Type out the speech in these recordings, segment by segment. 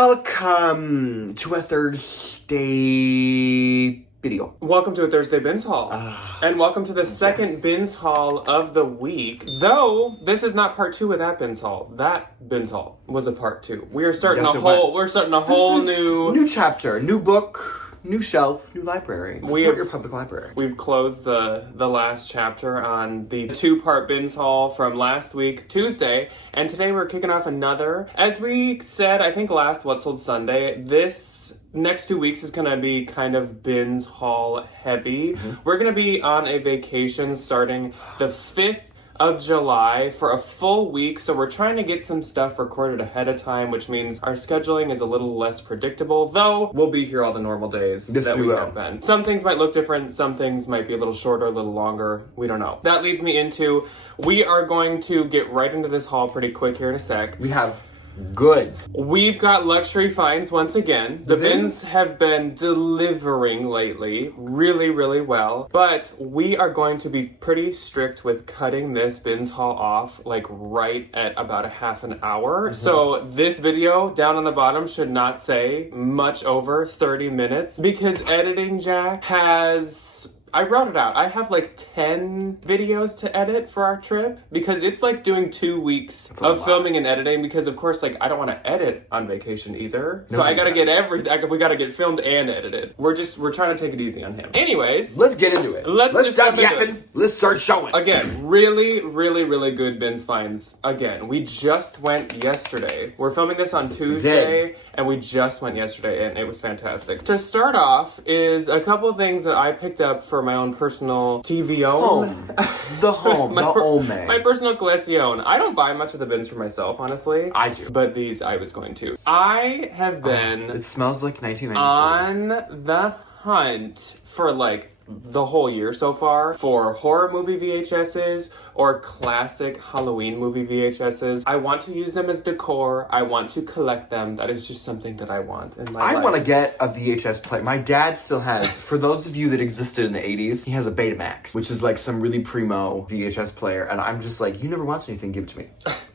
Welcome to a Thursday video. Welcome to a Thursday Bins Haul. And welcome to the second Bins Haul of the week. Though, this is not part 2 of that Bins Haul. That Bins Haul was a part 2. We are starting we're starting a whole new chapter, new book, new shelf, new library. Support your public library. We've closed the last chapter on the 2-part Bins Haul from last week, Tuesday, and today we're kicking off another. As we said, I think last What Sold Sunday, this next 2 weeks is going to be kind of Bins Haul heavy. We're going to be on a vacation starting the 5th of July for a full week, so we're trying to get some stuff recorded ahead of time, which means our scheduling is a little less predictable, though we'll be here all the normal days that we have been. Some things might look different, some things might be a little shorter, a little longer, we don't know. That leads me into, we are going to get right into this haul pretty quick here in a sec. We've got luxury finds once again. The bins have been delivering lately really, really well, but we are going to be pretty strict with cutting this bins haul off like right at about a half an hour. So this video down on the bottom should not say much over 30 minutes because editing Jack has... I wrote it out. I have like 10 videos to edit for our trip because it's like doing 2 weeks of filming and editing because of course like I don't want to edit on vacation either. So I gotta get we gotta get filmed and edited. We're trying to take it easy on him. Anyways. Let's get into it. Let's stop yapping. Let's start showing. Again, really, really, really good bins finds. Again, we just went yesterday. We're filming this on Tuesday and we just went yesterday and it was fantastic. To start off is a couple of things that I picked up for my own personal TVO. My personal collection. I don't buy much of the bins for myself, honestly. I do. But these I was going to. I have been... it smells like 1993. On the hunt for like the whole year so far for horror movie VHSs or classic Halloween movie VHSs. I want to use them as decor. I want to collect them. That is just something that I want in my life. I want to get a VHS player. My dad still has, for those of you that existed in the 80s, he has a Betamax, which is like some really primo VHS player. And I'm just like, you never watched anything, give it to me.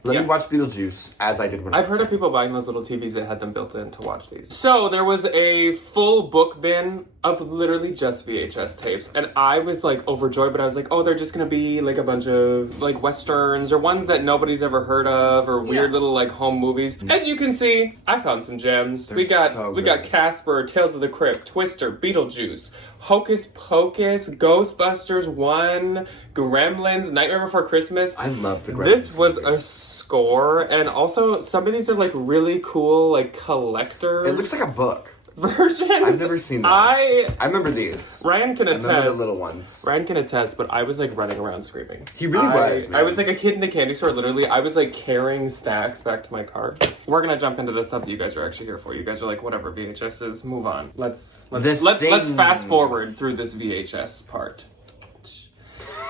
Let me watch Beetlejuice as I did when I've heard of people buying those little TVs that had them built in to watch these. So there was a full book bin of literally just VHS tapes. And I was like overjoyed, but I was like, oh, they're just gonna be like a bunch of like Westerns or ones that nobody's ever heard of or weird little like home movies. As you can see, I found some gems. We got Casper, Tales of the Crypt, Twister, Beetlejuice, Hocus Pocus, Ghostbusters 1, Gremlins, Nightmare Before Christmas. I love the Gremlins. This was a score, and also some of these are like really cool like collectors. It looks like a book. Versions. I've never seen those. I remember these. Ryan can attest. I remember the little ones. Ryan can attest, but I was like running around screaming. He really was, man. I was like a kid in the candy store, literally. I was like carrying stacks back to my car. We're gonna jump into the stuff that you guys are actually here for. You guys are like, whatever, VHSs, move on. Let's fast forward through this VHS part.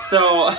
So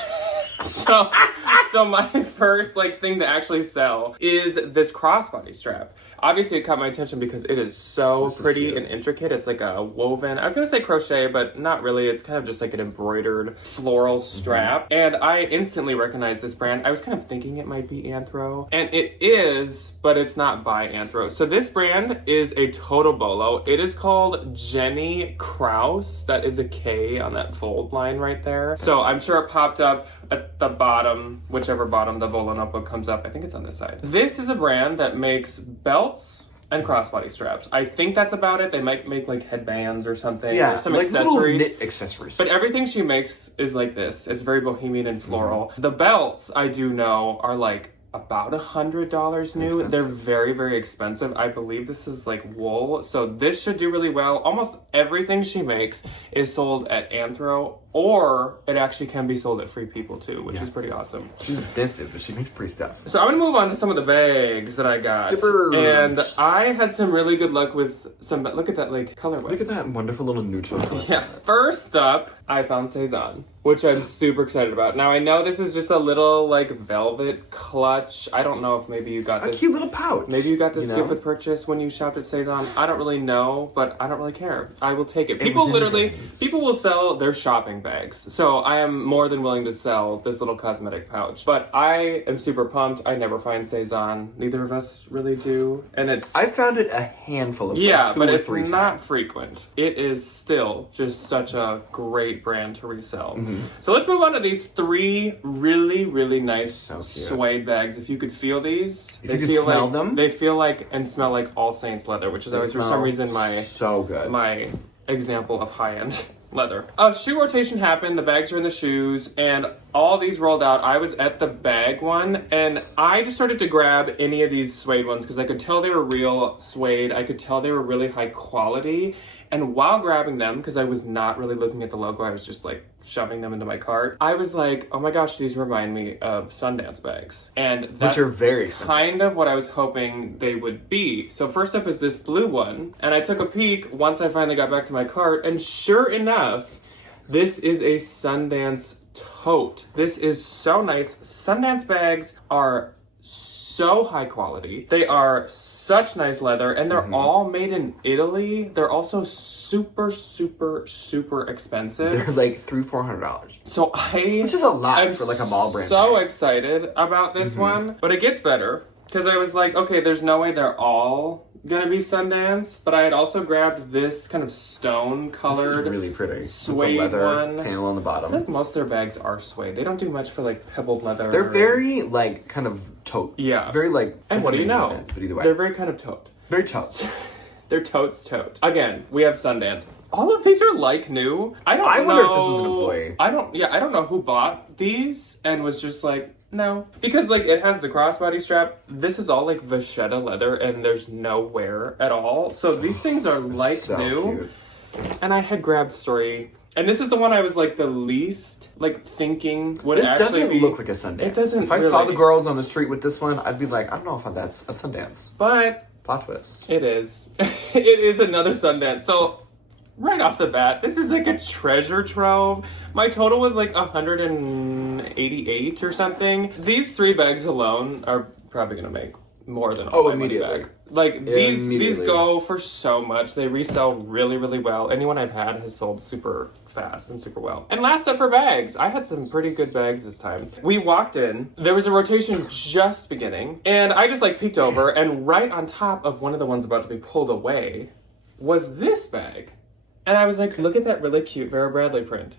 my first like thing to actually sell is this crossbody strap. Obviously, it caught my attention because it is so pretty and intricate. It's like a woven, I was going to say crochet, but not really. It's kind of just like an embroidered floral strap. And I instantly recognized this brand. I was kind of thinking it might be Anthro. And it is, but it's not by Anthro. So this brand is a Total Bolo. It is called Jenny Kraus. That is a K on that fold line right there. So I'm sure it popped up at the bottom, whichever bottom the Bolo notebook comes up. I think it's on this side. This is a brand that makes belts and crossbody straps. I think that's about it. They might make like headbands or something. Yeah, or some like accessories. Little knit accessories. But everything she makes is like this. It's very bohemian and floral. The belts, I do know, are like about $100 new. They're very, very expensive. I believe this is like wool. So this should do really well. Almost everything she makes is sold at Anthro, or it actually can be sold at Free People too, which is pretty awesome. She's expensive, but she makes pretty stuff. So I'm gonna move on to some of the bags that I got. And I had some really good luck with some, look at that like colorway. Look at that wonderful little neutral color. Yeah. First up, I found Cezanne, which I'm super excited about. Now I know this is just a little like velvet clutch. I don't know if maybe you got this. A cute little pouch. Maybe you got this gift with purchase when you shopped at Cezanne. I don't really know, but I don't really care. I will take it. People will sell their shopping bags. So I am more than willing to sell this little cosmetic pouch. But I am super pumped. I never find Cezanne. Neither of us really do. And it's... I found it a handful of yeah, like, 2 but or it's 3 not times. frequent. It is still just such a great brand to resell. Mm-hmm. So let's move on to these 3 really, really nice So cute. suede bags. If you could feel these, If you could smell them. They feel like and smell like All Saints leather, which is They always for some smell reason so good. my example of high-end leather. A shoe rotation happened, the bags are in the shoes, and all these rolled out. I was at the bag one, and I just started to grab any of these suede ones because I could tell they were real suede. I could tell they were really high quality. And while grabbing them, because I was not really looking at the logo, I was just like shoving them into my cart, I was like, oh my gosh, these remind me of Sundance bags. And that's Which are very expensive. kind of what I was hoping they would be. So first up is this blue one, and I took a peek once I finally got back to my cart, and sure enough, this is a Sundance tote. This is so nice. Sundance bags are so high quality. They are such nice leather, and they're all made in Italy. They're also super, super, super expensive. They're like $300-400. So Which is a lot I'm for like a mall brand. so excited about this one, but it gets better because I was like, okay, there's no way they're all gonna be Sundance, but I had also grabbed this kind of stone This colored is really pretty. suede With the leather one. panel on the I bottom. feel like most of their bags are suede. They don't do much for like pebbled leather. They're very like kind of tote. Yeah. Very like. And what do you doesn't make know? any sense, but either way, They're very kind of tote. very tote. They're tote. Again, we have Sundance. All of these are like new. I wonder if this was an employee. I don't know who bought these and was just like, no. Because like it has the crossbody strap. This is all like vachetta leather and there's no wear at all. So these things are like So new. cute. And I had grabbed 3. And this is the one I was like the least like thinking would This actually doesn't be. look like a Sundance. It doesn't If I saw really. the girls on the street with this one, I'd be like, I don't know if that's a Sundance. But Plot twist. it is. It is another Sundance. So right off the bat, this is like a treasure trove. My total was like 188 or something. These 3 bags alone are probably gonna make more than all my money immediately. back. Like these Immediately. go for so much. They resell really, really well. Anyone I've had has sold super fast and super well. And last up for bags. I had some pretty good bags this time. We walked in, there was a rotation just beginning, and I just like peeked over, and right on top of one of the ones about to be pulled away was this bag. And I was like, look at that really cute Vera Bradley print.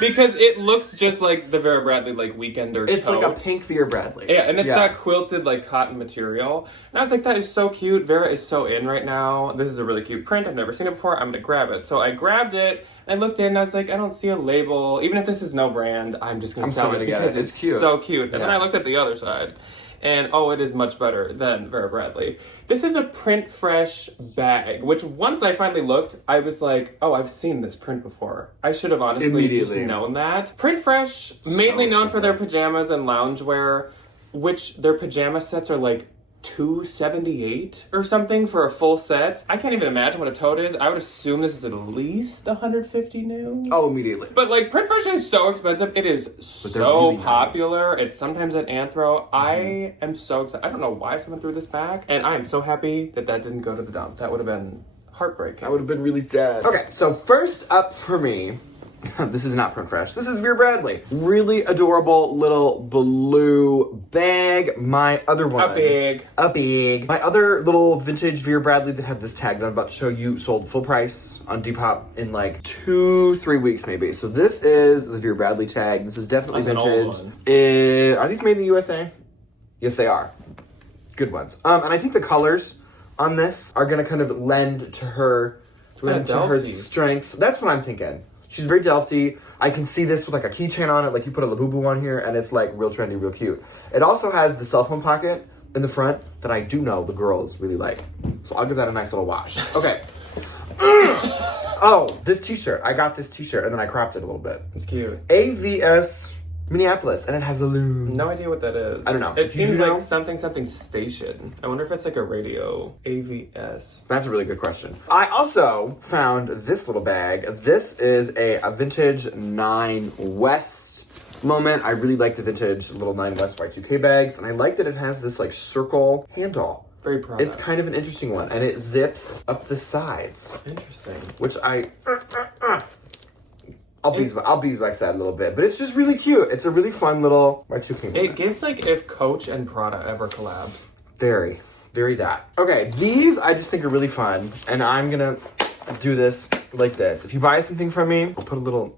because it looks just like the Vera Bradley like weekender It's tote. like a pink Vera Bradley. Yeah, and it's that quilted like cotton material. And I was like, that is so cute. Vera is so in right now. This is a really cute print. I've never seen it before. I'm gonna grab it. So I grabbed it, and I looked in, and I was like, I don't see a label. Even if this is no brand, I'm just gonna I'm sell still it gonna get because it. it's It's cute. so cute. And then Yeah. I looked at the other side. And oh, it is much better than Vera Bradley. This is a print fresh bag, which once I finally looked, I was like, oh, I've seen this print before. I should have honestly just Immediately. known that. Print fresh, mainly known for their pajamas and loungewear, which their pajama sets are like $278 or something for a full set. I can't even imagine what a tote is. I would assume this is at least $150 new. Oh, immediately. But like print fresh is so expensive. It is they're so really popular. It's sometimes at Anthro. I am so excited. I don't know why someone threw this back, and I am so happy that didn't go to the dump. That would have been heartbreaking. That would have been really sad. Okay, so first up for me, this is not print fresh. This is Vera Bradley. Really adorable little blue bag. My other one. A big. My other little vintage Vera Bradley that had this tag that I'm about to show you sold full price on Depop in like 2-3 weeks maybe. So this is the Vera Bradley tag. This is definitely That's an old vintage. Are these made in the USA? Yes, they are. Good ones. And I think the colors on this are gonna kind of lend to her Delfty. strengths. That's what I'm thinking. She's very Delfty. I can see this with like a keychain on it, like you put a Labubu on here, and it's like real trendy, real cute. It also has the cell phone pocket in the front that I do know the girls really like. So I'll give that a nice little wash. Okay. Oh, this t-shirt. I got this t-shirt and then I cropped it a little bit. It's cute. AVS Minneapolis, and it has a loon. No idea what that is. I don't know. It Do you seems know? like something station. I wonder if it's like a radio. AVS. That's a really good question. I also found this little bag. This is a vintage 9 West moment. I really like the vintage little 9 West Y2K bags, and I like that it has this like circle handle. Very proud. It's kind of an interesting one, and it zips up the sides, interesting. which I I'll beeswax that a little bit, but it's just really cute. It's a really fun little Y2K. It gives like if Coach and Prada ever collabed. Very, very that. Okay, these I just think are really fun, and I'm gonna do this like this. If you buy something from me, I'll put a little.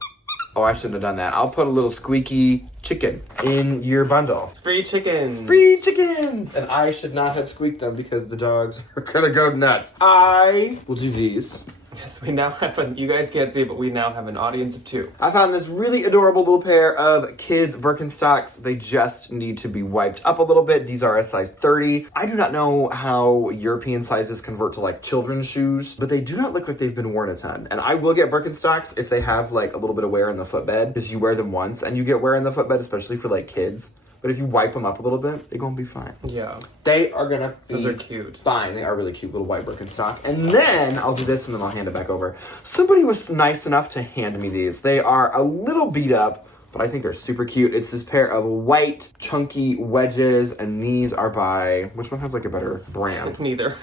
Oh, I shouldn't have done that. I'll put a little squeaky chicken in your bundle. Free chicken. Free chickens! And I should not have squeaked them because the dogs are gonna go nuts. I will do these. Yes, we now have you guys can't see it, but we now have an audience of 2. I found this really adorable little pair of kids Birkenstocks. They just need to be wiped up a little bit. These are a size 30. I do not know how European sizes convert to like children's shoes, but they do not look like they've been worn a ton. And I will get Birkenstocks if they have like a little bit of wear in the footbed, because you wear them once and you get wear in the footbed, especially for like kids. But if you wipe them up a little bit, they're gonna be fine. Yeah. They are gonna be Those are cute. fine. They are really cute little white Birkenstock. And then I'll do this and then I'll hand it back over. Somebody was nice enough to hand me these. They are a little beat up, but I think they're super cute. It's this pair of white, chunky wedges, and these are by, which one has like a better brand? Neither.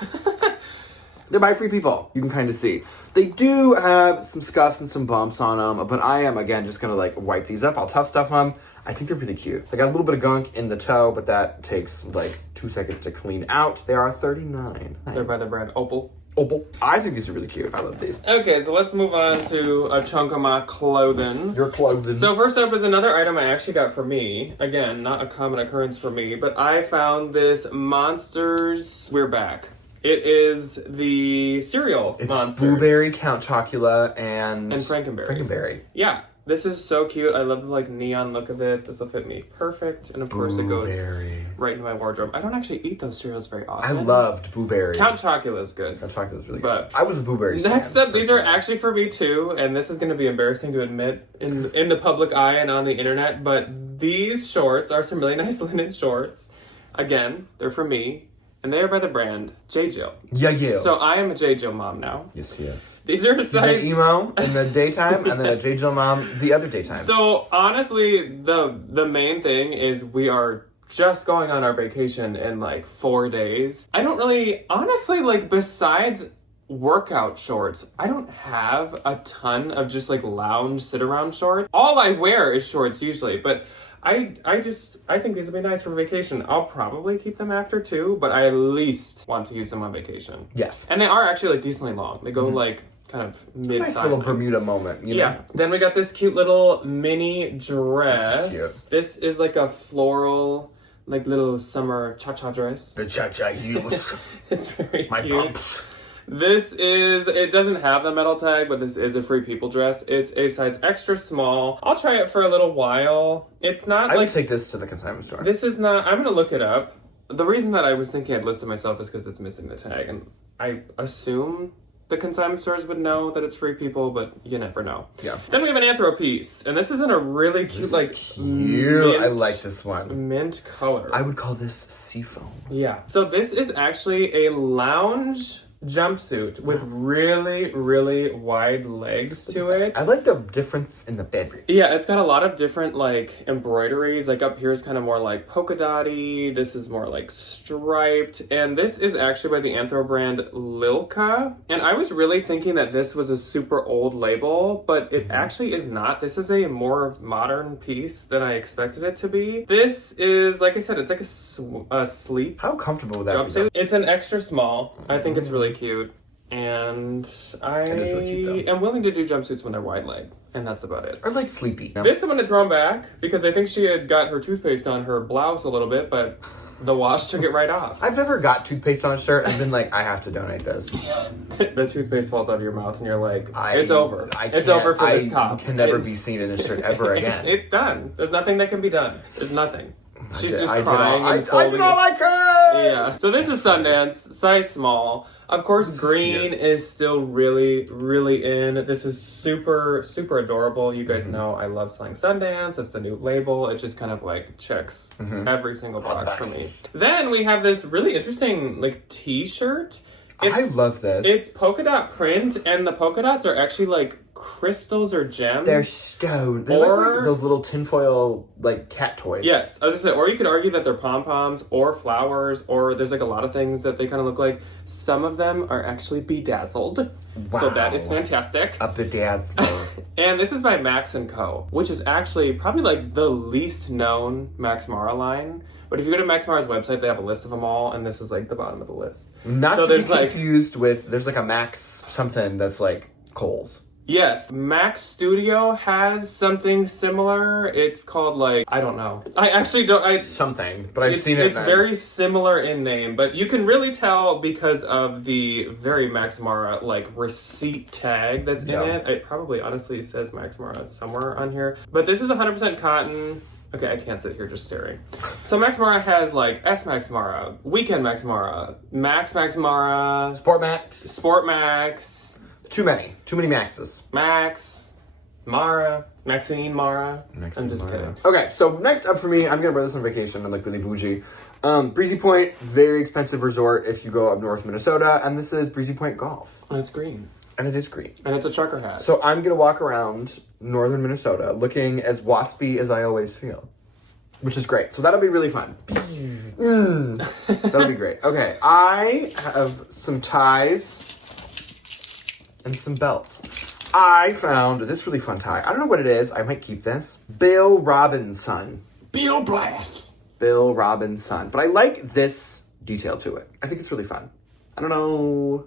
They're by Free People. You can kind of see. They do have some scuffs and some bumps on them, but I am, again, just gonna like wipe these up. I'll tough stuff them. I think they're really cute. They got a little bit of gunk in the toe, but that takes like 2 seconds to clean out. They are $39. They're by the brand Opal. Opal. I think these are really cute. I love these. Okay, so let's move on to a chunk of my clothing. Your clothing. So first up is another item I actually got for me. Again, not a common occurrence for me, but I found this Monsters We're Back. It is the cereal it's Monsters. Blueberry, Count Chocula, and Frankenberry. Frankenberry. Yeah. This is so cute. I love the like neon look of it. This will fit me perfect. And of course it goes right into my wardrobe. I don't actually eat those cereals very often. I loved Blueberry. Count Chocula is good. Count Chocula is really But good. I was a Blueberry Next fan, up, these are actually for me too, and this is going to be embarrassing to admit in the public eye and on the internet, but these shorts are some really nice linen shorts. Again, they're for me. And they are by the brand J. Jill. Yeah. So I am a J. Jill mom now. Yes, yes. These are She's size... an emo in the daytime, and then a J. Jill mom the other daytime. So honestly, the main thing is we are just going on our vacation in like 4 days. I don't really, honestly, like besides workout shorts, I don't have a ton of just like lounge sit around shorts. All I wear is shorts usually, but I think these would be nice for vacation. I'll probably keep them after too, but I at least want to use them on vacation. Yes. And they are actually like decently long. They go like kind of mid. Nice little Bermuda moment, you know? Yeah. Then we got this cute little mini dress. This is cute. This is like a floral, like little summer cha-cha dress. The cha-cha heels. It's very My cute. pumps. This is, it doesn't have the metal tag, but this is a Free People dress. It's a size extra small. I'll try it for a little while. It's not I like... would take this to the consignment store. This is not... I'm going to look it up. The reason that I was thinking I'd listed myself is because it's missing the tag. And I assume the consignment stores would know that it's Free People, but you never know. Yeah. Then we have an Anthro piece. And this is in a really cute, like... Cute. I like this one. Mint color. I would call this seafoam. Yeah. So this is actually a lounge jumpsuit with really, really wide legs to it. I like the difference in the fabric. Yeah, it's got a lot of different like embroideries. Like up here is kind of more like polka dotty. This is more like striped. And this is actually by the Anthro brand Lilka. And I was really thinking that this was a super old label, but it actually is not. This is a more modern piece than I expected it to be. This is, like I said, it's like a sleep How comfortable would that jumpsuit. be? It's an extra small. I think it's really cute. And I It is really cute, though. am willing to do jumpsuits when they're wide leg. And that's about it. Or like sleepy. No? This I'm going to throw back because I think she had got her toothpaste on her blouse a little bit, but the wash took it right off. I've never got toothpaste on a shirt and been like, I have to donate this. The toothpaste falls out of your mouth and you're like, it's over. It's can't- over for this I top. can never It's- be seen in this shirt ever again. It's done. There's nothing that can be done. There's nothing. She's just I did crying all- and I folding did all it. I could! Yeah. So this is Sundance, size small. Of course, This is green cute. is still really, really in. This is super, super adorable. You guys know I love selling Sundance. That's the new label. It just kind of like checks every single box for me. Then we have this really interesting like t-shirt. I love this. It's polka dot print, and the polka dots are actually like crystals or gems. They're stone. They look like those little tinfoil, like, cat toys. Yes, I was gonna say, or you could argue that they're pom-poms or flowers, or there's like a lot of things that they kind of look like. Some of them are actually bedazzled. Wow. So that is fantastic. A bedazzler. And this is by Max & Co., which is actually probably like the least known Max Mara line. But if you go to Max Mara's website, they have a list of them all, and this is like the bottom of the list. Not to be confused with, there's like a Max something that's like Kohl's. Yes, Max Studio has something similar. It's called like, I don't know. I actually don't. Something, but I've seen it. It's very similar in name, but you can really tell because of the very Max Mara like receipt tag that's in it. It probably honestly says Max Mara somewhere on here. But this is 100% cotton. Okay, I can't sit here just staring. So Max Mara has like S Max Mara, Weekend Max Mara, Max Mara, Sport Max. Too many Maxes. Max, Mara, Maxine Mara. I'm just kidding. Okay, so next up for me, I'm gonna wear this on vacation. I'm like really bougie. Breezy Point, very expensive resort if you go up north Minnesota, and this is Breezy Point Golf. And it's green. And it is green. And it's a trucker hat. So I'm gonna walk around northern Minnesota looking as waspy as I always feel. Which is great. So that'll be really fun. That'll be great. Okay, I have some ties and some belts. I found this really fun tie. I don't know what it is. I might keep this. Bill Robinson. Bill Blast. Bill Robinson. But I like this detail to it. I think it's really fun. I don't know.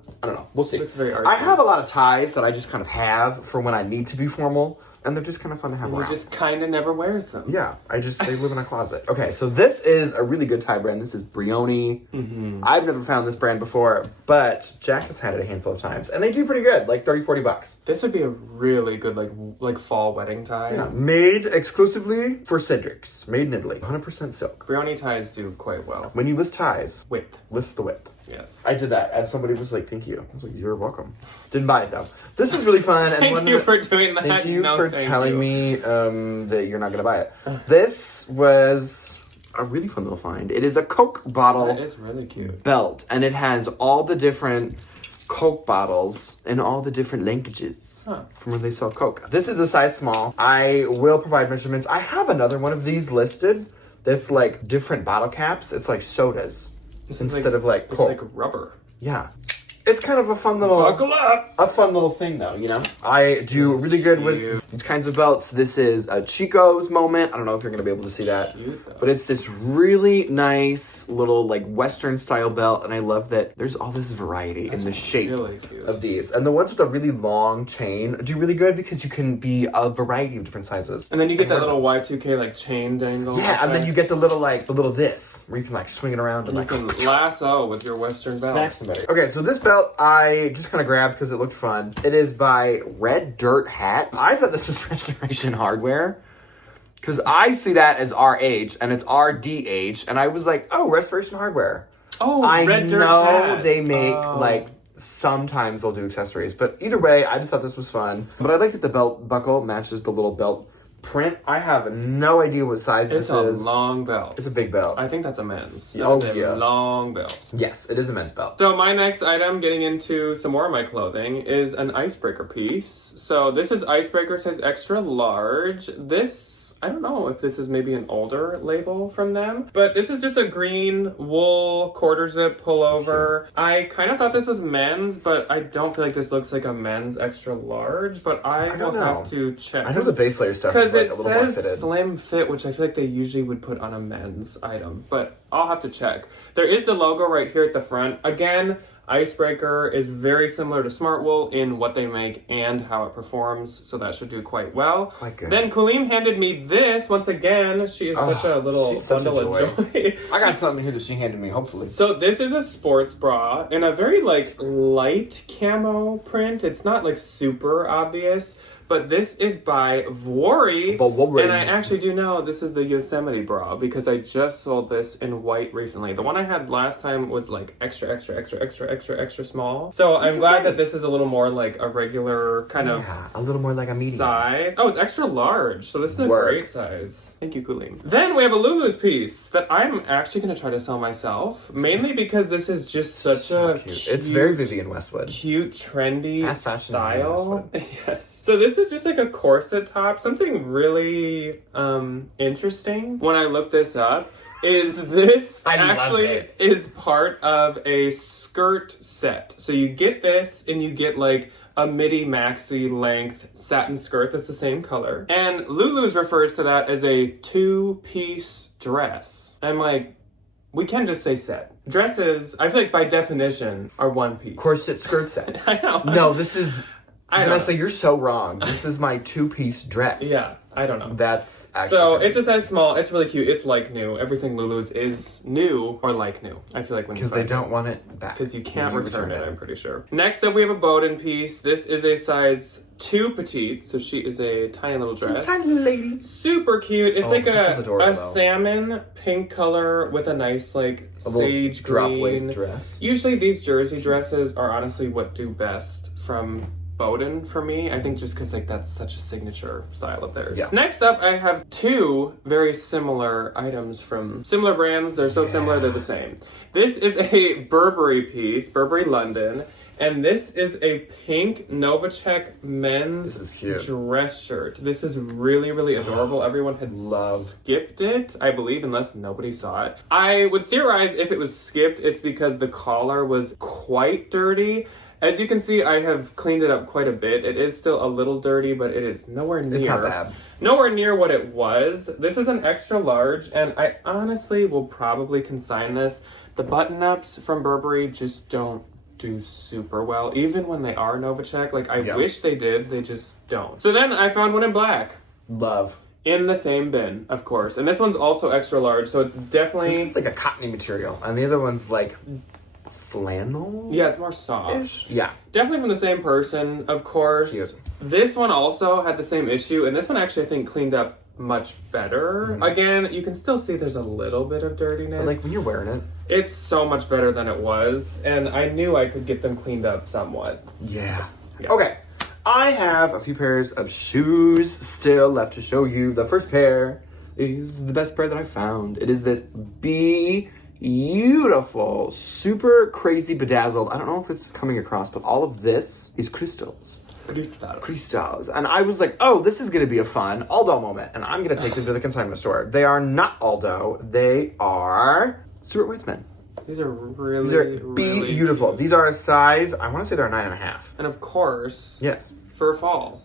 We'll see. It looks very artsy. I have a lot of ties that I just kind of have for when I need to be formal. And they're just kind of fun to have around. He just kind of never wears them. Yeah, they live in a closet. Okay, so this is a really good tie brand. This is Brioni. Mm-hmm. I've never found this brand before, but Jack has had it a handful of times. And they do pretty good, like $30-$40. This would be a really good, like fall wedding tie. Yeah, made exclusively for Cedric's. Made in Italy. 100% silk. Brioni ties do quite well. When you list ties, width. List the width. Yes. I did that, and somebody was like, thank you. I was like, you're welcome. Didn't buy it, though. This is really fun. And Thank you for doing that. Thank you for telling me that you're not going to buy it. This was a really fun little find. It is a Coke bottle. That is really cute. Belt, and it has all the different Coke bottles in all the different linkages from where they sell Coke. This is a size small. I will provide measurements. I have another one of these listed that's like different bottle caps. It's like sodas. Instead of like Coke. It's like rubber. Yeah. It's kind of a fun little... Buckle up! A fun little thing, though, you know? I do really good with these kinds of belts. This is a Chico's moment. I don't know if you're going to be able to see that. But it's this really nice little, like, Western-style belt. And I love that there's all this variety in the shape of these. And the ones with a really long chain do really good because you can be a variety of different sizes. And then you get that little Y2K, like, chain dangle. Yeah, and then you get the little, like, this, where you can, like, swing it around and, you can lasso with your Western belt. Smack somebody. Okay, so this belt I just kind of grabbed because it looked fun. It is by Red Dirt Hat. I thought this was Restoration Hardware because I see that as RH and it's RDH, and I was like, oh, Restoration Hardware. Oh, Red Dirt Hat. They make like sometimes they'll do accessories, but either way, I just thought this was fun. But I like that the belt buckle matches the little belt print. I have no idea what size this is. It's a long belt. It's a big belt. I think that's a men's. That is a long belt. Yes, it is a men's belt. So my next item, getting into some more of my clothing, is an icebreaker piece. So this is icebreaker size extra large. This, I don't know if this is maybe an older label from them, but this is just a green wool quarter zip pullover. I kind of thought this was men's, but I don't feel like this looks like a men's extra large, but I will have to check. I know the base layer stuff is like a little more fitted. Because it says slim fit, which I feel like they usually would put on a men's item, but I'll have to check. There is the logo right here at the front. Again, Icebreaker is very similar to Smartwool in what they make and how it performs, so that should do quite well. Quite good. Then Kulim handed me this once again. She is such a little bundle of joy. I got something here that she handed me, hopefully. So this is a sports bra in a very like light camo print. It's not like super obvious, but this is by Vuori. Vuori. And I actually do know this is the Yosemite bra because I just sold this in white recently. The one I had last time was like extra small. So I'm glad that this is a little more like a regular kind of a little more like a medium size. Oh, it's extra large. So this is a great size. Thank you, Colleen. Then we have a Lulu's piece that I'm actually going to try to sell myself, mainly because this is just such a cute. It's very Vivienne Westwood. Cute, trendy style. Yes. So this is just like a corset top. Something really interesting when I looked this up is this is part of a skirt set. So you get this and you get like a midi maxi length satin skirt that's the same color. And Lulu's refers to that as a 2-piece dress. I'm like, we can just say set. Dresses, I feel like by definition, are 1 piece. Corset skirt set. I know. No, this is... Vanessa, you're so wrong. This is my 2-piece dress. Yeah, I don't know. That's actually... So, it's a size small. It's really cute. It's like new. Everything Lulu's is new or like new. I feel like when you because they don't want it back. Because you can't return it, I'm pretty sure. Next up, we have a Bowden piece. This is a size 2 petite. So, she is a tiny little dress. Tiny little lady. Super cute. It's like a salmon pink color with a nice like sage green. Drop waist dress. Usually, these jersey dresses are honestly what do best from Bowden for me. I think just because like that's such a signature style of theirs. Yeah. Next up, I have 2 very similar items from similar brands. They're so similar, they're the same. This is a Burberry piece, Burberry London, and this is a pink Novacek men's dress shirt. This is really, really adorable. Everyone had skipped it, I believe, unless nobody saw it. I would theorize if it was skipped, it's because the collar was quite dirty. As you can see, I have cleaned it up quite a bit. It is still a little dirty, but it is nowhere near... It's not bad. Nowhere near what it was. This is an extra large, and I honestly will probably consign this. The button-ups from Burberry just don't do super well, even when they are Novacek. Like, I wish they did, they just don't. So then I found one in black. Love. In the same bin, of course. And this one's also extra large, so it's definitely... This is like a cottony material, and the other one's like... flannel? Yeah, it's more soft. Yeah. Definitely from the same person, of course. Cute. This one also had the same issue, and this one actually I think cleaned up much better. Mm-hmm. Again, you can still see there's a little bit of dirtiness. But like when you're wearing it. It's so much better than it was, and I knew I could get them cleaned up somewhat. Yeah. Okay. I have a few pairs of shoes still left to show you. The first pair is the best pair that I found. It is this beautiful, super crazy bedazzled. I don't know if it's coming across, but all of this is crystals. Crystals. And I was like, oh, this is going to be a fun Aldo moment. And I'm going to take them to the consignment store. They are not Aldo. They are Stuart Weitzman. These are really beautiful. Cute. These are a size, I want to say they're 9.5. And of course, yes, for fall.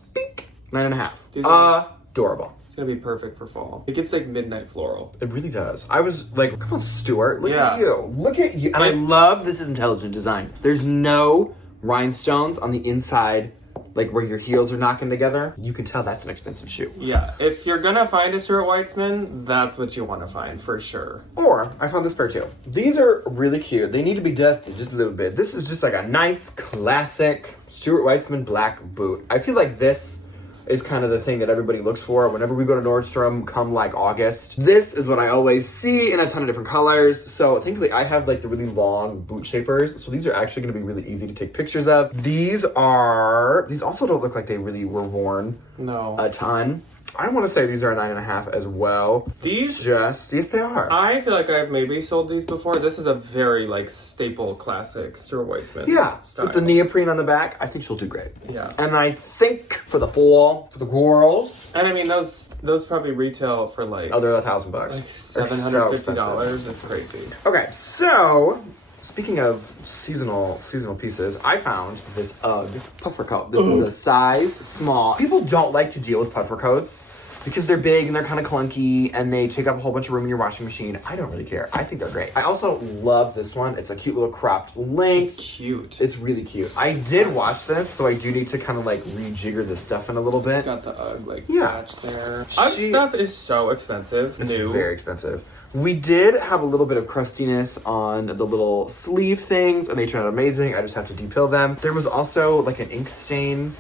9.5. Adorable. It's gonna be perfect for fall. It gets like midnight floral. It really does. I was like, come on, Stuart, look at you. Look at you. And I love this is intelligent design. There's no rhinestones on the inside, like where your heels are knocking together. You can tell that's an expensive shoe. Yeah, if you're gonna find a Stuart Weitzman, that's what you want to find for sure. Or I found this pair too. These are really cute. They need to be dusted just a little bit. This is just like a nice classic Stuart Weitzman black boot. I feel like this is kind of the thing that everybody looks for whenever we go to Nordstrom come like August. This is what I always see in a ton of different colors. So thankfully I have like the really long boot shapers. So these are actually going to be really easy to take pictures of. These also don't look like they really were worn a ton. I want to say these are a 9.5 as well. Yes, they are. I feel like I've maybe sold these before. This is a very like staple classic Stuart Weitzman. Yeah, style. With the neoprene on the back, I think she'll do great. Yeah, and I think for the fall, for the girls, and I mean those probably retail for like they're $1,000, like $750. It's crazy. Okay, so. Speaking of seasonal pieces, I found this UGG puffer coat. This is a size small. People don't like to deal with puffer coats because they're big and they're kind of clunky and they take up a whole bunch of room in your washing machine. I don't really care. I think they're great. I also love this one. It's a cute little cropped length. It's cute. It's really cute. I did wash this, so I do need to kind of like rejigger this stuff in a little bit. It's got the UGG patch there. UGG stuff is so expensive. It's very expensive. We did have a little bit of crustiness on the little sleeve things, and they turned out amazing. I just have to depil them. There was also like an ink stain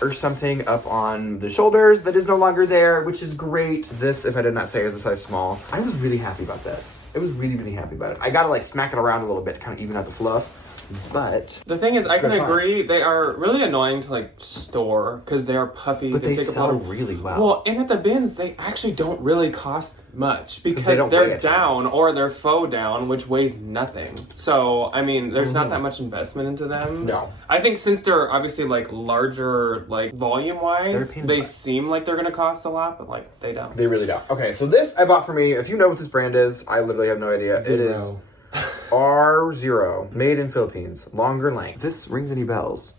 or something up on the shoulders that is no longer there, which is great. This, if I did not say, is a size small. I was really happy about this. I was really, really happy about it. I gotta like smack it around a little bit to kind of even out the fluff. But the thing is, I can they're fine. agree, they are really annoying to like store because they are puffy. But they take up a sell lot of- really well. Well, and at the bins, they actually don't really cost much because they don't weigh they're a ton. down or they're faux down, which weighs nothing. So, I mean, there's not that much investment into them. No. I think since they're obviously like larger, like volume They're a wise, pain in the they butt. seem like they're going to cost a lot, but like they don't. They really don't. Okay, so this I bought for me. If you know what this brand is, I literally have no idea. It is Zero. R0, made in Philippines, longer length. This rings any bells?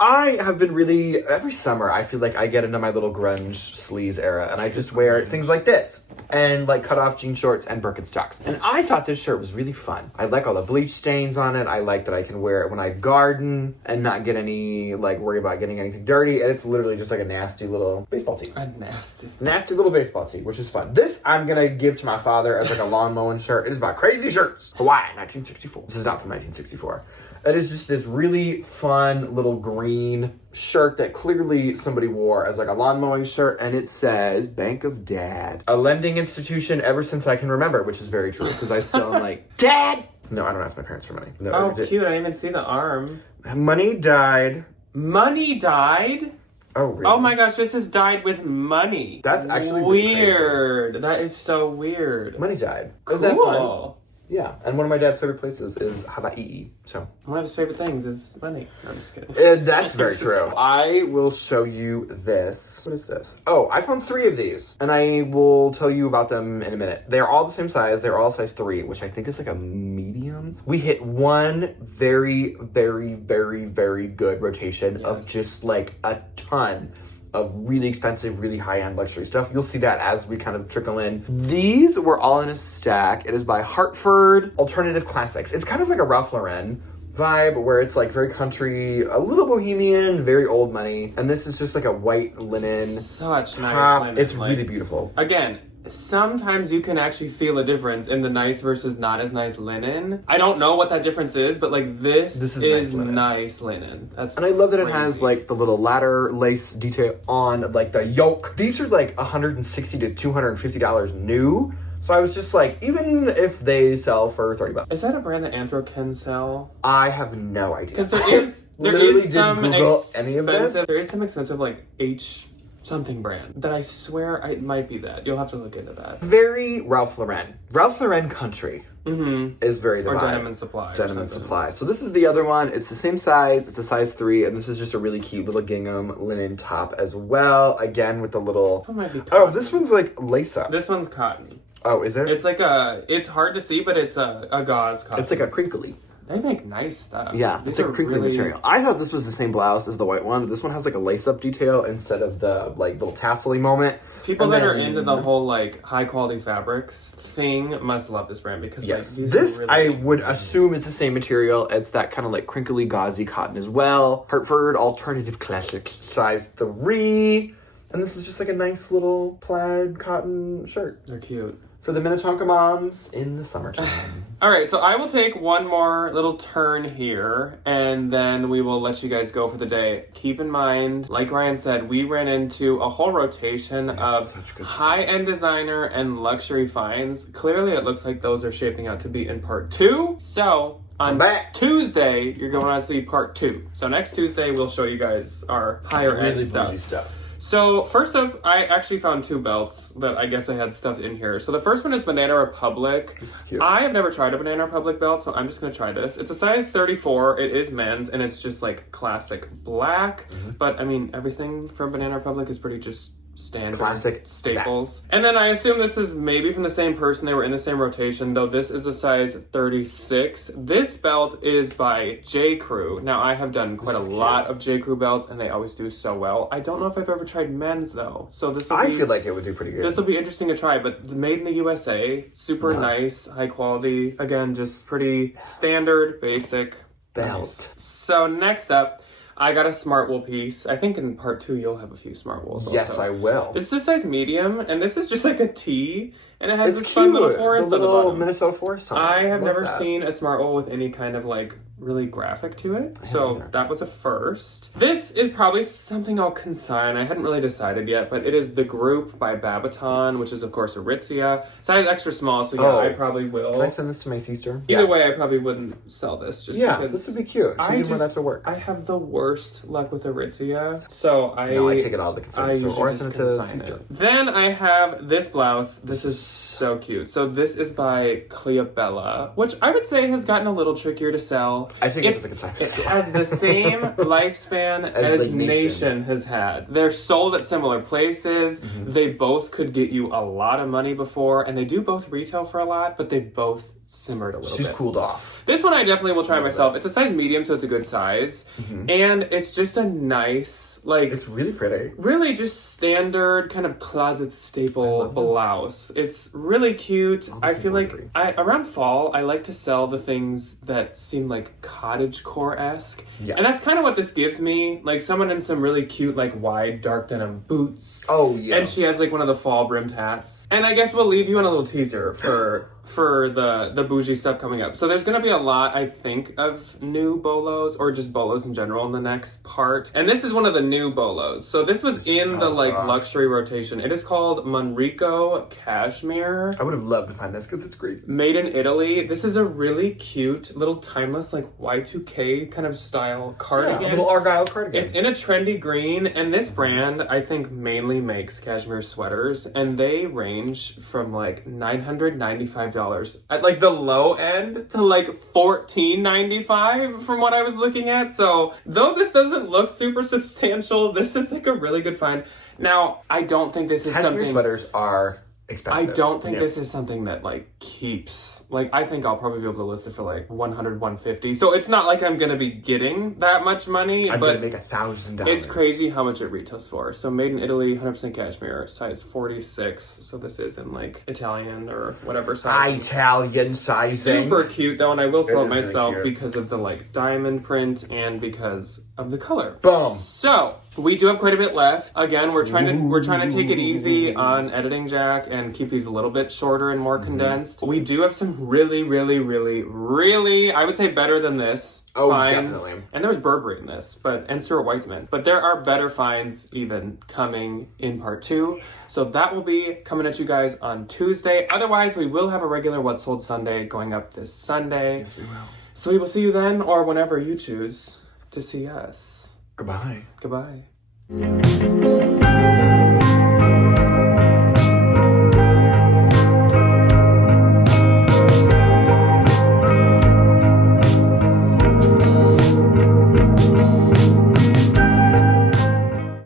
I have been really, every summer, I feel like I get into my little grunge sleaze era, and I just wear things like this, and like cut off jean shorts and Birkenstocks. And I thought this shirt was really fun. I like all the bleach stains on it. I like that I can wear it when I garden and not get any, like, worry about getting anything dirty. And it's literally just like a nasty little baseball tee. A nasty. Nasty little baseball tee, which is fun. This I'm gonna give to my father as like a lawn mowing shirt. It is my Crazy Shirts, Hawaii, 1964. This is not from 1964. It is just this really fun little green shirt that clearly somebody wore as like a lawn mowing shirt, and it says Bank of Dad, a lending institution ever since I can remember, which is very true because I still am like, Dad! No, I don't ask my parents for money. No, Oh, cute. I didn't even see the arm. Money died. Money died? Oh, really? Oh my gosh, this is dyed with money. That's actually really weird. That is so weird. Money died. Cool. Isn't that fun? Yeah, and one of my dad's favorite places is Hawaii, so. One of his favorite things is money. No, I'm just kidding. That's very true. I will show you this. What is this? Oh, I found 3 of these, and I will tell you about them in a minute. They're all the same size. They're all size 3, which I think is like a medium. We hit one very, very, very, very good rotation of just like a ton of really expensive, really high-end luxury stuff. You'll see that as we kind of trickle in. These were all in a stack. It is by Hartford Alternative Classics. It's kind of like a Ralph Lauren vibe where it's like very country, a little bohemian, very old money. And this is just like a white linen Such top. nice linen. It's like, really beautiful. Again, sometimes you can actually feel a difference in the nice versus not as nice linen. I don't know what that difference is, but like this is nice linen. That's And I love that it crazy. has like the little ladder lace detail on like the yoke. These are like $160 to $250 new. So I was just like, even if they sell for $30. Is that a brand that Anthro can sell? I have no idea. Because there is Literally some didn't Google any of this. expensive. There is some expensive like H something brand that I swear it might be that. You'll have to look into that. Very Ralph Lauren. Ralph Lauren country is very the Or vibe. Denim and Supply. Denim and Supply. So this is the other one. It's the same size. It's a size 3, and this is just a really cute little gingham linen top as well. Again with the little. This one might be Oh, cotton. this one's like lace up. This one's cotton. Oh, is it? It's like it's hard to see, but it's a gauze cotton. It's like a crinkly. They make nice stuff. Yeah, These it's like are a crinkly really- material. I thought this was the same blouse as the white one. This one has like a lace-up detail instead of the like little tassel-y moment. People And that are then- into the whole like high quality fabrics thing must love this brand because Yes, like, these this are I really would assume is the same material. It's that kind of like crinkly gauzy cotton as well. Hartford Alternative Classics, size 3. And this is just like a nice little plaid cotton shirt they're cute. for the Minnetonka moms in the summertime. All right, so I will take one more little turn here, and then we will let you guys go for the day. Keep in mind, like Ryan said, we ran into a whole rotation of such good stuff. high-end designer and luxury finds. Clearly, it looks like those are shaping out to be in part 2. So on back. Tuesday, you're going to see part 2. So next Tuesday, we'll show you guys our higher-end Really stuff. bougie stuff. So first up, I actually found 2 belts that I guess I had stuffed in here. So the first one is Banana Republic. This is cute. I have never tried a Banana Republic belt, so I'm just going to try this. It's a size 34. It is men's, and it's just like classic black. But I mean, everything from Banana Republic is pretty just standard Classic staples. And then I assume this is maybe from the same person. They were in the same rotation, though this is a size 36. This belt is by J. Crew. Now I have done quite a lot of J. Crew belts, and they always do so well. I don't know if I've ever tried men's though, so this will I be, feel like it would do pretty good. this will be interesting to try. But made in the USA, super nice, high quality. Again, just pretty standard, basic Belt. nice. So next up, I got a smart wool piece. I think in part 2 you'll have a few smart wools also. Yes, I will. This is a size medium, and this is just like a tee, And it has It's this cute. fun little forest the on the little bottom. Minnesota forest on it. I have Love never that. seen a smart owl with any kind of like really graphic to it. haven't So either. that was a first. This is probably something I'll consign. I hadn't really decided yet, but it is The Group by Babaton, which is of course Aritzia. Size extra small, so yeah, Oh. I probably will. Can I send this to my sister? Either way, I probably wouldn't sell this just Yeah, because this would be cute. She can wear that to work. I have the worst luck with Aritzia, so No, I take it all to I consideration. usually Or I just send it to consign sister. it. Then I have this blouse. This is so cute. So this is by Cleobella, which I would say has gotten a little trickier to sell. I take it to the consignment It store. has the same lifespan as Like Nation has had. They're sold at similar places. They both could get you a lot of money before, and they do both retail for a lot, but they've both simmered a little She's bit. cooled off. This one I definitely will try myself. It's a size medium, so it's a good size. And it's just a nice, like, It's really pretty. really just standard kind of closet staple blouse. It's really cute. I feel like around fall, I like to sell the things that seem like cottagecore-esque. Yeah. And that's kind of what this gives me. Like someone in some really cute, like wide, dark denim boots. Oh, yeah. And she has like one of the fall brimmed hats. And I guess we'll leave you on a little teaser for the bougie stuff coming up. So there's going to be a lot, I think, of new bolos or just bolos in general in the next part. And this is one of the new bolos. So this was in the like soft. luxury rotation. It is called Manrico Cashmere. I would have loved to find this because it's great. Made in Italy. This is a really cute, little timeless, like Y2K kind of style cardigan. Yeah, a little Argyle cardigan. It's in a trendy green, and this brand, I think, mainly makes cashmere sweaters, and they range from like $995 at like the low end to like $14.95 from what I was looking at. So though this doesn't look super substantial, this is like a really good find. Now, I don't think this is Cashmere something... sweaters are expensive. I don't think Yeah. this is something that like keeps, like I think I'll probably be able to list it for like 100, 150. So it's not like I'm going to be getting that much money, I'm but gonna make $1,000. it's crazy how much it retails for. So made in Italy, 100% cashmere, size 46. So this is in like Italian or whatever size. Italian sizing. Super cute though, and I will sell it is really myself cute. because of the like diamond print and because of the color. Boom. So we do have quite a bit left. Again, we're trying to take it easy on editing, Jack, and keep these a little bit shorter and more condensed. We do have some really, I would say better than this. Oh, finds. definitely. And there's Burberry in this, and Stuart Weitzman. But there are better finds even coming in part 2. So that will be coming at you guys on Tuesday. Otherwise, we will have a regular What Sold Sunday going up this Sunday. Yes, we will. So we will see you then, or whenever you choose to see us. Goodbye. Goodbye.